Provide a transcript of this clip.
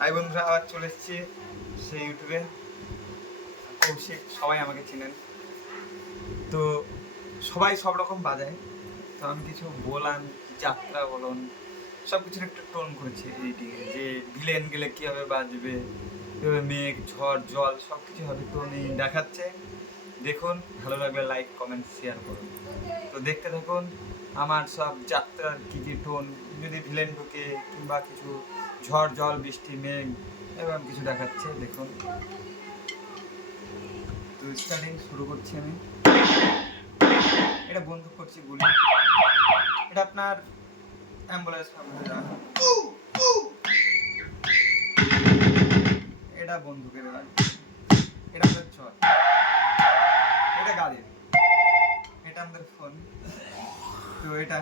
High বন্ধুরা, আবার চলে এসেছি সেই ইউটিউবে। কৌশিক, সবাই আমাকে চিনেন। তো সবাই সব রকম বাজায়, তো আমি কিছু বলান, যাত্রা বলুন, সব কিছুর একটু টোন করেছি এডিটিংয়ে, যে ভিলেন গেলে কীভাবে বাজবে, কীভাবে মেঘ ঝড় জল সব কিছু হবে টোনই দেখাচ্ছে। দেখুন, ভালো লাগলে লাইক কমেন্ট শেয়ার করুন। তো দেখতে থাকুন আমার সব যাত্রার কী কী টোন, যদি ভিলেন ঢুকে কিংবা কিছু ঝড় জল বৃষ্টি মেঘ এবং কিছু দেখাচ্ছে। দেখুন, তো স্টার্টিং শুরু করছি আমি। এটা বন্দুক করছি গুলি, এটা আপনার অ্যাম্বুলেন্স ফাম্বুলেন্স, এটা বন্দুকের গাড়ি, এটা আমাদের চর, এটা গাড়ি, এটা আমাদের ফোন। তো এটা